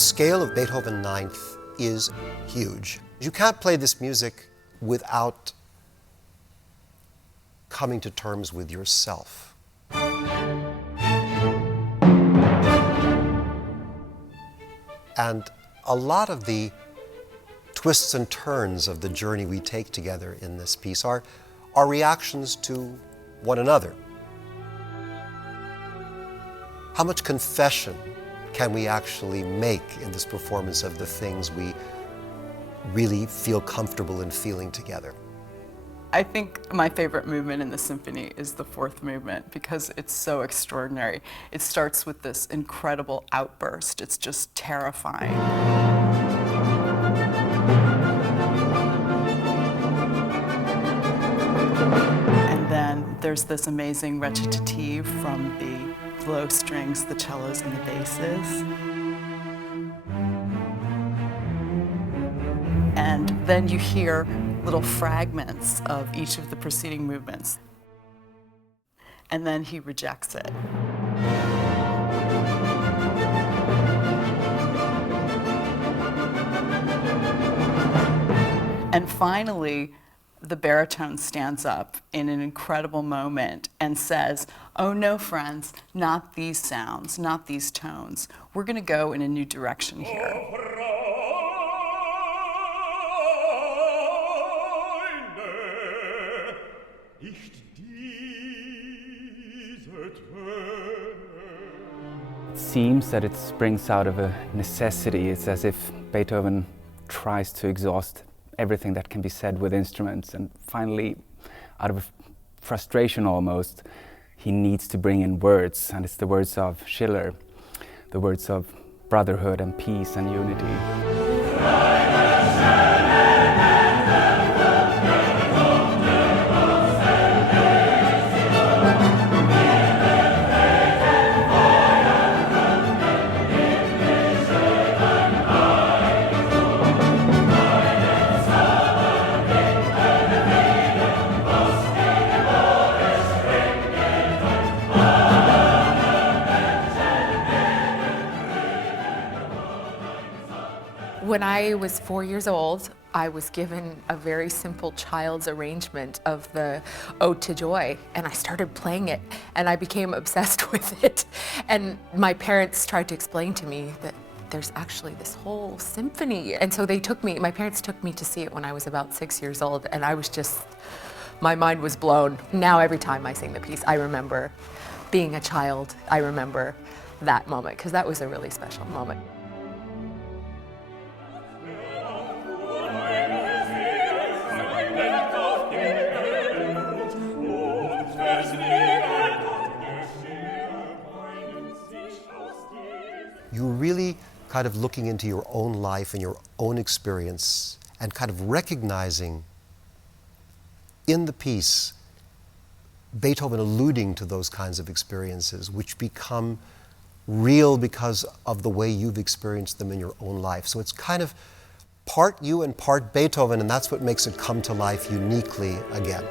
scale of Beethoven Ninth is huge. You can't play this music without coming to terms with yourself. And a lot of the twists and turns of the journey we take together in this piece are reactions to one another. How much confession can we actually make in this performance of the things we really feel comfortable in feeling together? I think my favorite movement in the symphony is the fourth movement because it's so extraordinary. It starts with this incredible outburst. It's just terrifying. And then there's this amazing recitative from the low strings, the cellos and the basses. And then you hear little fragments of each of the preceding movements. And then he rejects it. And finally, the baritone stands up in an incredible moment and says, "Oh no, friends, not these sounds, not these tones. We're going to go in a new direction here." It seems that it springs out of a necessity. It's as if Beethoven tries to exhaust everything that can be said with instruments, and finally, out of frustration almost, he needs to bring in words, and it's the words of Schiller, the words of brotherhood and peace and unity. When I was 4 years old, I was given a very simple child's arrangement of the Ode to Joy, and I started playing it, and I became obsessed with it. And my parents tried to explain to me that there's actually this whole symphony. And so my parents took me to see it when I was about 6 years old, and I was just, my mind was blown. Now every time I sing the piece, I remember being a child. I remember that moment, because that was a really special moment. You're really kind of looking into your own life and your own experience and kind of recognizing in the piece Beethoven alluding to those kinds of experiences which become real because of the way you've experienced them in your own life. So it's kind of part you and part Beethoven, and that's what makes it come to life uniquely again.